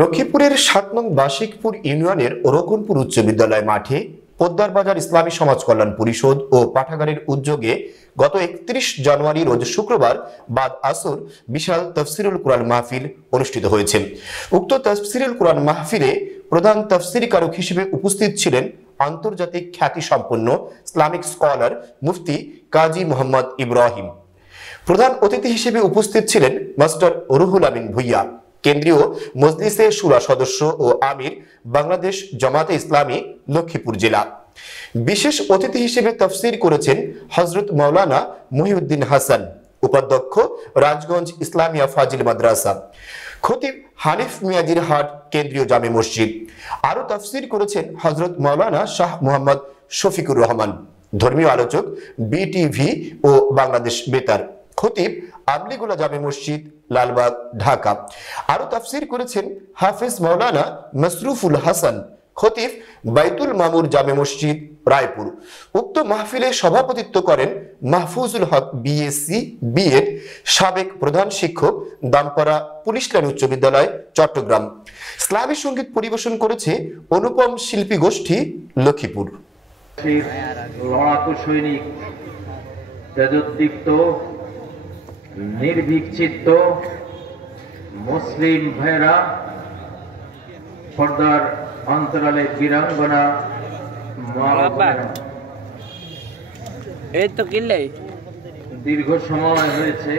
লক্ষ্মীপুরের ৭ নং বাসিকপুর ইউনিয়নের রোকনপুর উচ্চ বিদ্যালয় মাঠে পোদ্দার বাজার ইসলামী সমাজ কল্যাণ পরিষদ ও পাঠাগারের উদ্যোগে গত ৩১ জানুয়ারি রোজ শুক্রবার বাদ আসর বিশাল তাফসিরুল কুরআন মাহফিল অনুষ্ঠিত হয়েছে। উক্ত তাফসিরুল কুরআন মাহফিলে প্রধান তাফসিরকারক হিসেবে উপস্থিত ছিলেন আন্তর্জাতিক খ্যাতিসম্পন্ন ইসলামিক স্কলার মুফতি কাজী মোহাম্মদ ইব্রাহিম। প্রধান অতিথি হিসেবে উপস্থিত ছিলেন মাস্টার রুহুল আমিন ভুইয়া, কেন্দ্রীয় মজলিসে শুরা সদস্য ও আমির, বাংলাদেশ জামাতে ইসলামী লক্ষ্মীপুর জেলা। বিশেষ অতিথি হিসেবে তাফসীর করেছেন হযরত মাওলানা মহিউদ্দিন হাসান, উপাধ্যক্ষ রাজগঞ্জ ইসলামিয়া ফাজিল মাদ্রাসা, খতিব হানিফ মিয়াজির হাট কেন্দ্রীয় জামে মসজিদ। আরো তাফসীর করেছেন হযরত মাওলানা শাহ মোহাম্মদ শফিকুর রহমান, ধর্মীয় আলোচক বিটিভি ও বাংলাদেশ বেতার, খতিব আবলিগুলা জামে মসজিদ, লালবাগ, ঢাকা। আরো তাফসীর করেছেন হাফেজ মাওলানা মাসরুফুল হাসান, খতিব বাইতুল মামুর জামে মসজিদ, রায়পুর। উক্ত মাহফিলে সভাপতিত্ব করেন মাহফুজুল হক বিএসসি বিএড, সাবেক প্রধান শিক্ষক, দামপাড়া পুলিশ লাইন উচ্চ বিদ্যালয়, চট্টগ্রাম। ইসলামী সঙ্গীত পরিবেশন করেছে অনুপম শিল্পী গোষ্ঠী, লক্ষ্মীপুর। লড়াকু সৈনিক, তেজোদ্দীপ্ত, নির্ভীক চিত্ত মুসলিম ভাইরা, পর্দার অন্তরালে বীরাঙ্গনা, দীর্ঘ সময় হয়েছে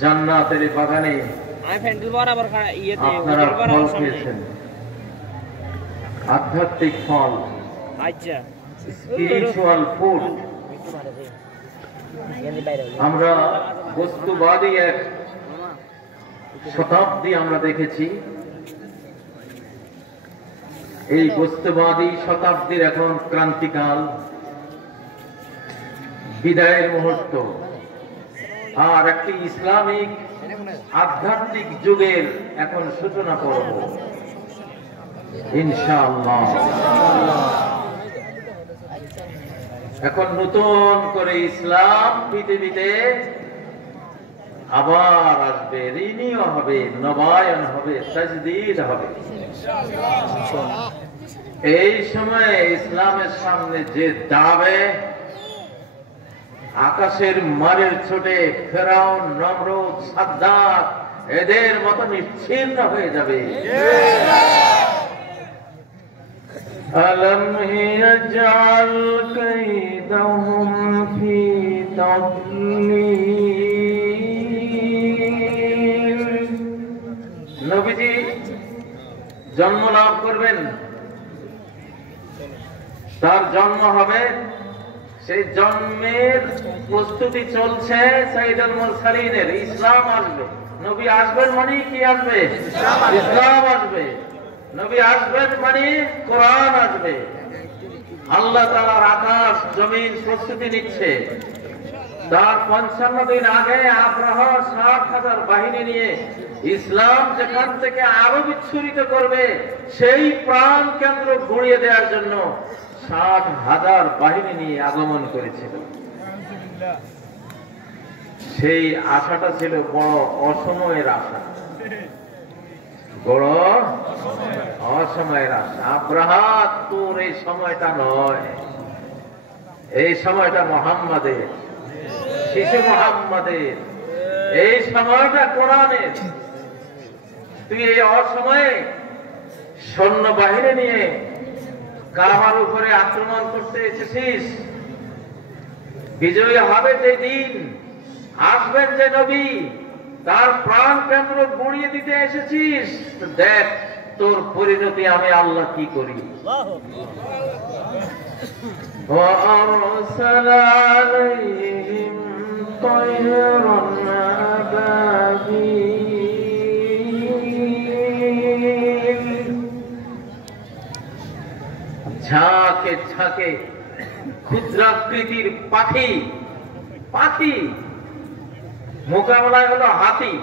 জান্নাতের বাগানে আপনারা ফল পেয়েছেন, আধ্যাত্মিক ফল, স্পিরিচুয়াল ফুড। আমরা বস্তুবাদী এক শতাব্দী আমরা দেখেছি। এই বস্তুবাদী শতাব্দীর এখন ক্রান্তিকাল, বিদায়ের মুহূর্ত, আর একটি ইসলামিক আধ্যাত্মিক যুগের এখন সূচনা করব ইনশাআল্লাহ। এখন নতুন করে ইসলাম পৃথিবীতে আবার আসবে, রিনিউ হবে, নবায়ন হবে, তাজদীদ হবে। এই সময়ে ইসলামের সামনে যে দাঁড়াবে, আকাশের মারের ছোটে ফেরাউন, নমরুদ, সাদ্দাত এদের মতো নিশ্চিহ্ন হয়ে যাবে। ألم يجعل كيدهم في تضليل। নবীজি জন্ম লাভ করবেন, তার জন্ম হবে, সেই জন্মের প্রস্তুতি চলছে। সাইয়্যিদুল মুরসালিনের ইসলাম আসবে, নবী আসবেন মানে কি আসবে? ইসলাম আসবে। নবী আসবেন মানে কোরআন আসবে। আল্লাহ তাআলার আকাশ জমিন প্রস্তুতি নিচ্ছে। তার ৫৫ দিন আগে আব্রাহা ৬০,০০০ বাহিনী নিয়ে ইসলাম যেখান থেকে আরো বিচ্ছুরিত করবে সেই প্রাণ কেন্দ্র গড়িয়ে দেওয়ার জন্য ৬০,০০০ বাহিনী নিয়ে আগমন করেছিল। সেই আশাটা ছিল বড় অসময়ের আশা, বড় অসময়ের আশা। আব্রাহা তোর এই সময়টা নয়, এই সময়টা মুহাম্মাদের, শিশু মুহাম্মাদের, এই সময়টা কোরআনের। তুই এই অসময়ে সৈন্য বাহিনী নিয়ে কাবার উপরে আক্রমণ করতে এসেছিস। বিজয়ী হবে যে দিন, আসবেন যে নবী, তার প্রাণ কেন্দ্র গড়িয়ে দিতে এসেছিস। দেখ তোর পরিণতি আমি আল্লাহ কি করি। وَأَرْسَلَ عَلَيْهِمْ طَيْرًا أَبَابِيلَ। ঝাঁকে ঝাঁকে ক্ষুদ্রাকৃতির পাখি, পাখি মোকাবেলায় হলো হাতি,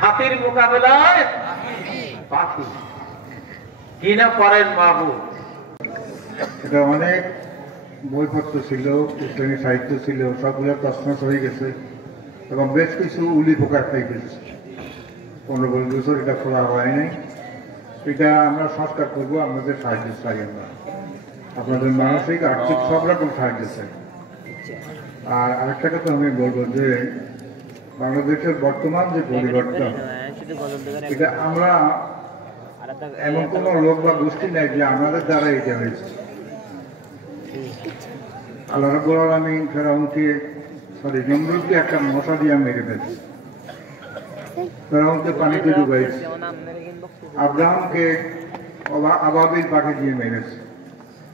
হাতির মোকাবেলায় পাখি। কি না পারেন মাহবুব। এটা অনেক বইপত্র ছিল, ইসলামী সাহিত্য ছিল, সবগুলো তছনছ হয়ে গেছে এবং বেশ কিছু উলি পোকা খাই গেছে। 15-20 বছর এটা খোলা হয় নাই। এটা আমরা সংস্কার করবো, আমাদের সাহায্য চাই, আমরা আপনাদের মানসিক আর্থিক সব রকম সাহায্য চাই। আর আরেকটা কথা আমি বলবো যে বাংলাদেশের বর্তমান যে পরিবর্তন, এটা আমরা এমন কোনো লোক বা গোষ্ঠী নাই যে আমাদের দ্বারা এটা হয়েছে। আল্লাহ রাব্বুল আলামিন ফেরাউনকে নমরুদকে একটা মশা দিয়ে মেরে ফেলছে, ফেরাউনকে পানিতে ডুবাইছে, আব্রাহামকে আবাবিল পাখি দিয়ে মেরেছে।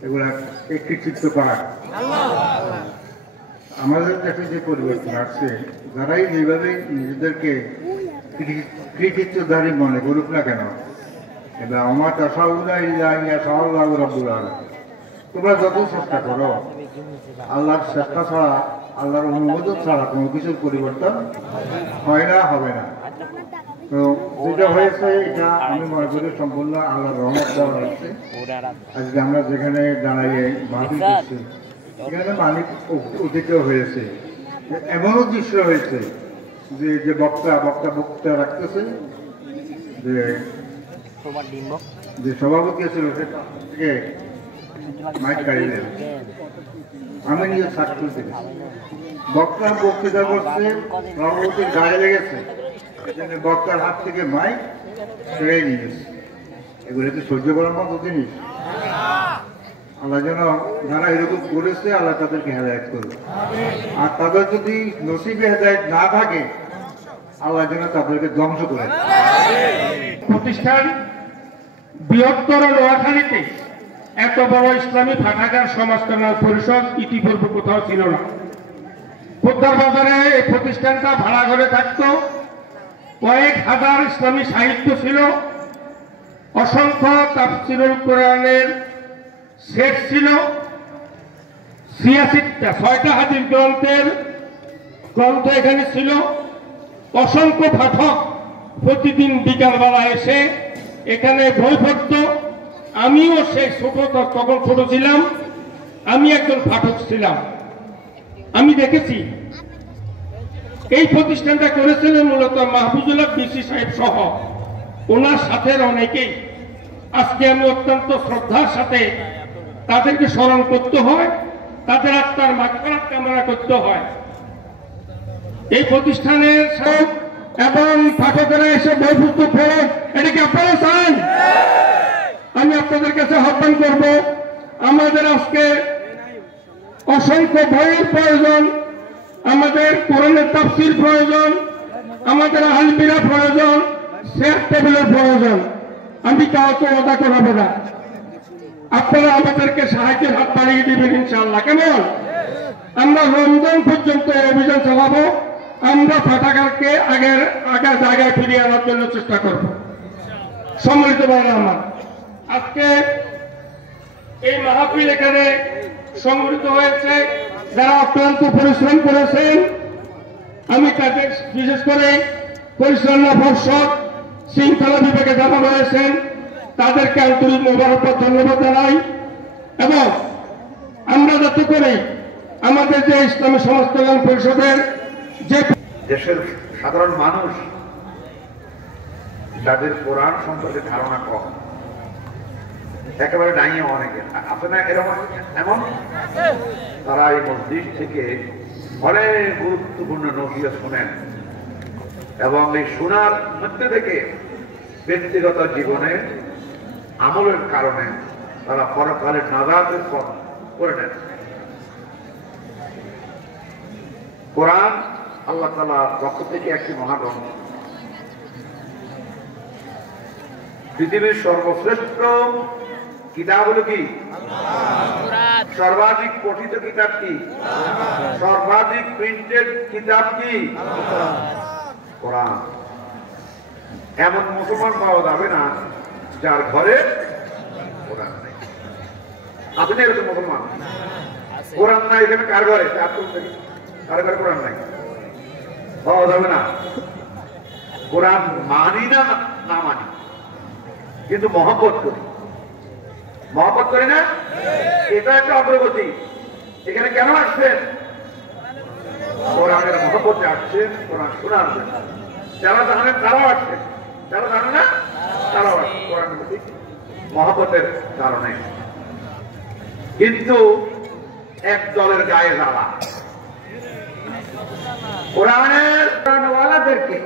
এগুলা একটি চিত্ত পাহাড়। আমাদের কাছে যে পরিবর্তন আসছে, যারাই যেভাবে নিজেদেরকে কৃতিত্বধারী মনে করুক না কেন, এবার আমার তাসাউলা ইয়া সাল্লাহ রাব্বুল আলামিন, তোমরা যত চেষ্টা করো, আল্লাহর চেষ্টা ছাড়া, আল্লাহর অনুমোদন ছাড়া কোনো কিছুর পরিবর্তন হয় না, হবে না। তো যেটা হয়েছে এটা আমি মনে করি সম্পূর্ণ আল্লাহর রহমত দেওয়া হয়েছে। আজকে আমরা যেখানে দাঁড়িয়ে মাহফিল করছি, এখানে মালিক উদিত হয়েছে। এমনও দৃশ্য হয়েছে যে বক্তা রাখতেছে, যে সভাপতি ছিল থেকে মাইক কাড়িলেন, আমি নিজে সাক্ষী থেকে বক্তা বক্তৃতা করছে, সভাপতির গায়ে লেগেছে, বক্তার হাত থেকে মাইক ছেড়ে নিয়েছে। এগুলো কি সহ্য করার মতো জিনিস? আল্লাহ যেন যারা এরকম করেছে, আল্লাহ তাদেরকে হেদায়েত করবে। আর তাদের যদি নসিবে হেদায়েত না থাকে, আল্লাহ যেন তাদেরকে ধ্বংস করে। প্রতিষ্ঠান বৃহত্তর নোয়াখালীতে এত বড় ইসলামী পাঠাগার সমাজ কল্যাণ পরিষদ ইতিপূর্বে কোথাও ছিল না। পোদ্দার বাজারে এই প্রতিষ্ঠানটা ভাড়া ঘরে থাকতো, কয়েক হাজার ইসলামী সাহিত্য ছিল, অসংখ্য তাফসীরুল কোরআনের সেট ছিল, ৬টা হাদিস গ্রন্থের গ্রন্থ এখানে ছিল, অসংখ্য পাঠক প্রতিদিন বিকালবেলা এসে এখানে বই পড়ত। আমিও সেই তখন ছোট ছিলাম, আমি একজন পাঠক ছিলাম। আমি দেখেছি এই প্রতিষ্ঠানটা করেছিলেন মূলত মাহফুজুল্লাহ বিসি সাহেব সহ ওনার সাথে অনেকেই। আজকে আমি অত্যন্ত শ্রদ্ধার সাথে তাদেরকে স্মরণ করতে হয়, তাদের আত্মার মাগফিরাত কামনা করতে হয়। এই প্রতিষ্ঠানের সব এবং পাঠকেরা এসে বই পুস্তক পড়েন, এটা কি আপনারা চান? আমি আপনাদের কাছে আহ্বান করব, আমাদের আজকে অসংখ্য বইয়ের প্রয়োজন, আমাদের কোরআনের তাফসীর প্রয়োজন, আমাদের আহলবিরা প্রয়োজন, চেয়ার টেবিলের প্রয়োজন। আমি কাউকে ওয়াদা করাবো না, আপনারা আমাদেরকে সাহায্যের হাত বাড়িয়ে দিবেন ইনশাআল্লাহ। কেমন? আমরা রমজান পর্যন্ত অভিযান চালাবো, আমরা পাঠাগারকে আগের জায়গায় ফিরিয়ে আনার জন্য চেষ্টা করব। সম্মানিত ভাইরা আমার, আজকে এই মাহফিল এখানে সংগঠিত হয়েছে, যারা অক্লান্ত পরিশ্রম করেছেন, আমি তাদের বিশেষ করে পরিচালনা পর্ষদ শৃঙ্খলা বিভাগে যারা রয়েছেন তাদেরকে আন্তরিক মোবারকবাদ ধন্যবাদ জানাই। এবং আমরা যাতে করে আমাদের যে ইসলামী সমাজ কল্যাণ পরিষদের যে দেশের সাধারণ মানুষ যাদের কোরআন সম্পর্কে ধারণা কম, একেবারে নাই, অনেকে আছে না এরকম, এমন তারা এই মসজিদ থেকে অনেক গুরুত্বপূর্ণ নসিহত শোনেন এবং এই শোনার মধ্যে থেকে ব্যক্তিগত জীবনে আমলের কারণে তারা পরকালের নাজাতের পথ করে নেন। কোরআন আল্লাহ তাআলার পক্ষ থেকে একটি মহাগ্রন্থ, পৃথিবীর সর্বশ্রেষ্ঠ কিতাব হলো কি? সর্বাধিক পঠিত কিতাব কি? সর্বাধিক প্রিন্টেড কিতাব কি? কোরআন। এমন মুসলমান পাওয়া যাবে না যার ঘরে কোরআন নেই। আছে না এরকম মুসলমান? কোরআন নাই এখানে কার ঘরে? কার ঘরে কোরআন নাই? পাওয়া যাবে না। কোরআন মানি না, না মানি, কিন্তু মহব্বত করি। মহব্বত করি না? এটা একটা অগ্রগতি। এখানে কেন আসছেন? কোরআনের মহব্বতে আসছেন, কোরআন শোনার জন্য। যারা জানেন তারাও আসছেন, মহব্বতের কারণে। কিন্তু এক দলের গায়ে জ্বালা, কোরআনওয়ালাদেরকে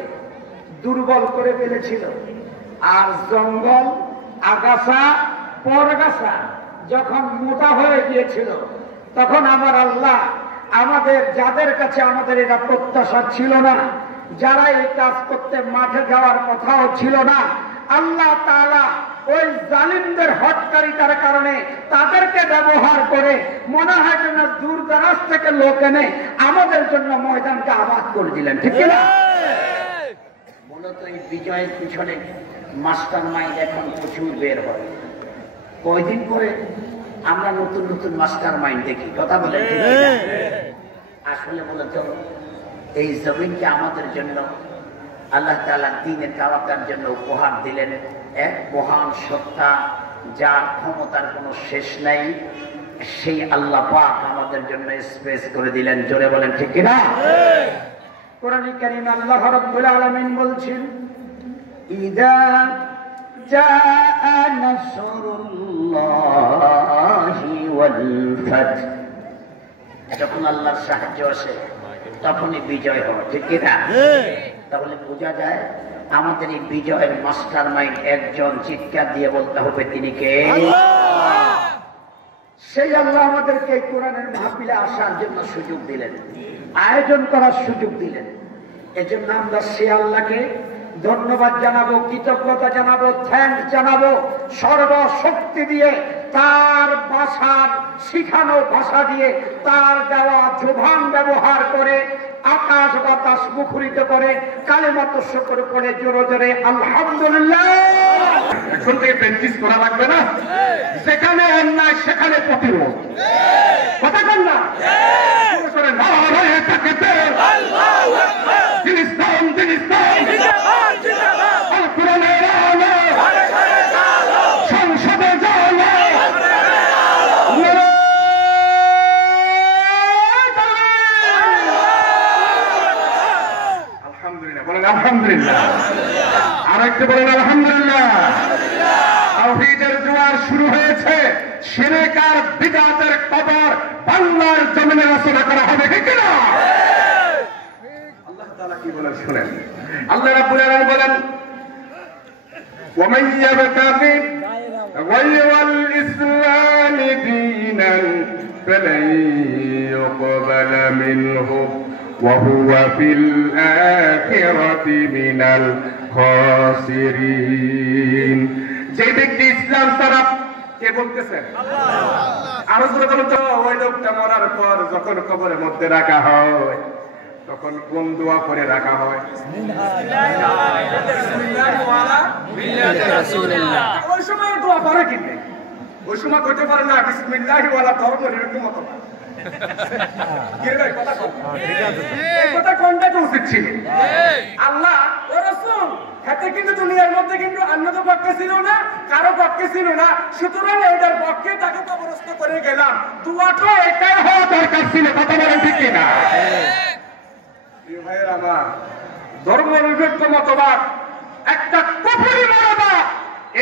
দুর্বল করে ফেলেছিল। আর জঙ্গল, আগাছা, পরগাছা যখন মোটা হয়ে গিয়েছিল, তখন আমার আল্লাহ আমাদের যাদের কাছে আমাদের এটা প্রত্যাশা ছিল না, যারা এই কাজ করতে মাঠে যাওয়ার কথাও ছিল না, আল্লাহ তাআলা ওই জালিমদের হটকারিতার কারণে তাদেরকে ব্যবহার করে মনে হয় যেন দূর দরাজ থেকে লোক এনে আমাদের জন্য ময়দানকে আবাদ করে দিলেন, ঠিক না? মূলত এই বিজয়ের পিছনে মাস্টার মাইন্ড এখন প্রচুর বের হয়। কয়দিন করে আমরা নতুন নতুন মাস্টার মাইন্ড দেখি, কথা বলে। আসলে মূলত এই জমিনকে আমাদের জন্য আল্লাহ তাআলা দ্বীনের দাওয়াতের জন্য উপহার দিলেন এক মহান সত্তা, যার ক্ষমতার কোনো শেষ নাই। সেই আল্লাহ পাক আমাদের জন্য স্পেস করে দিলেন, জোরে বলেন ঠিক কি না? কোরআনে কারীমে আল্লাহ রাব্বুল আলামিন বলছেন, ইদা জাআ নাসরুল্লাহি ওয়াল ফাth, যখন আল্লাহর সাহায্য আসে তখনই বিজয় হয়, ঠিক কি না? তাহলে বোঝা যায় আমাদের এই বিজয়ের মাস্টার মাইন্ড একজন, চিৎকার দিয়ে বলতে হবে তিনি কে? সেই আল্লাহ আমাদেরকে কোরআনের মাহফিলে আসার জন্য সুযোগ দিলেন, আয়োজন করার সুযোগ দিলেন। এজন্য আমরা সে আল্লাহকে ধন্যবাদ জানাবো, কৃতজ্ঞতা জানাবো, থ্যাঙ্কস জানাবো, সর্বশক্তি দিয়ে, তার ভাষার শিখানো ভাষা দিয়ে, তার দেওয়া জবান ব্যবহার করে, আকাশ বাতাস মুখরিত করে কালেমাতুর শুকর করে জোরে জোরে আলহামদুলিল্লাহ। এখন থেকে প্র্যাকটিস করা লাগবে না, যেখানে অন্যায় সেখানে প্রতিরোধ, কথা বল না? সংসদে আলহামদুলিল্লাহ বলেন, আলহামদুলিল্লাহ। আর একটু বলেন আলহামদুলিল্লাহ। তাওহীদের জোয়ার শুরু হয়েছে, শিরক আর বিদআতের কবর বাংলার জমিনে রচনা করা হবে, ঠিক না? আল্লাহ তাআলা কি বলেন শুনেন। আল্লাহ রাব্বুল আলামিন বলেন, ওয়ামান ইয়াবতাগি গায়রাল ইসলামি দীনান ফালান ইউকবালা মিনহু ওয়া হুয়া ফিল আখিরাতি মিনাল খাসিরিন। যে ব্যক্তি ইসলাম ছাড়া, কে বলতেছেন? আরো জোরে বলুন তো। ওই লোকটা মরার পর যখন কবরের মধ্যে রাখা হয়, তখন কোন দোয়া করে রাখা হয়? ওই সময় দোয়া পারে কিনে, ওই সময় করতে পারে না বিসমিল্লাহি ওয়ালা ধর্ম এরকম মতো। কথা কোনটাকে উচিত ছিল? আল্লাহ ও রাসূল হাতে কিন্তু দুনিয়ার মধ্যে কিন্তু অন্যদের পক্ষে ছিল না, কারো পক্ষে ছিল না, সুতরাং এটার পক্ষে তাকে কবরস্থ করে গেলাম। দোয়াটা এটাই হওয়া দরকার ছিল, কথা বলেন ঠিক কিনা? ভাইয়ের আমার, ধর্ম নিরপেক্ষ মতবাদ একটা কুফরি মতবাদ,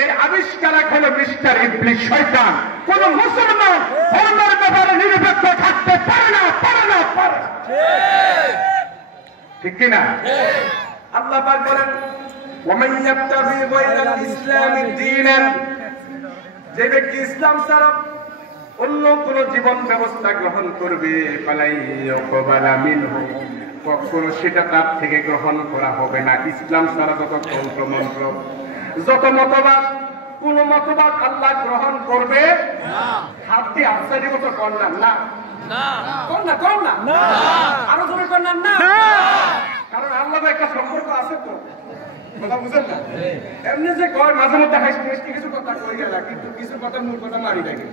এর আবিষ্কারক হলো মিস্টার ইবলিস, শয়তান। কোন মুসলমান ধর্মের ব্যাপারে নিরপেক্ষ থাকতে পারে না, পারে না, পারে না, ঠিক কিনা? আল্লাহ পাক বলেন, ওয়ামান ইয়াবতাগি গায়রাল ইসলামি দীনান, যে ব্যক্তি ইসলাম ছাড়া অন্য কোন জীবন ব্যবস্থা গ্রহণ করবে, ফালাই ইউকবালা মিনহু, কখনো সেটা তার থেকে গ্রহণ করা হবে না। ইসলাম ছাড়া যত তন্ত্র মন্ত্র, যত মতবাদ, কোন মতবাদ আল্লাহ গ্রহণ করবে না। হাত দিয়ে আশ্চর্য মতো করলাম না, আরো জোরে করলাম না, কারণ আল্লাহ একটা সম্পর্ক আছে তো, কথা বুঝেন না? এমনি যে কয় মাঝে মধ্যে হাসতে হাসতে কিছু কথা কই গেল, কিন্তু কিছু কথা মূল কথা মারি থাকে।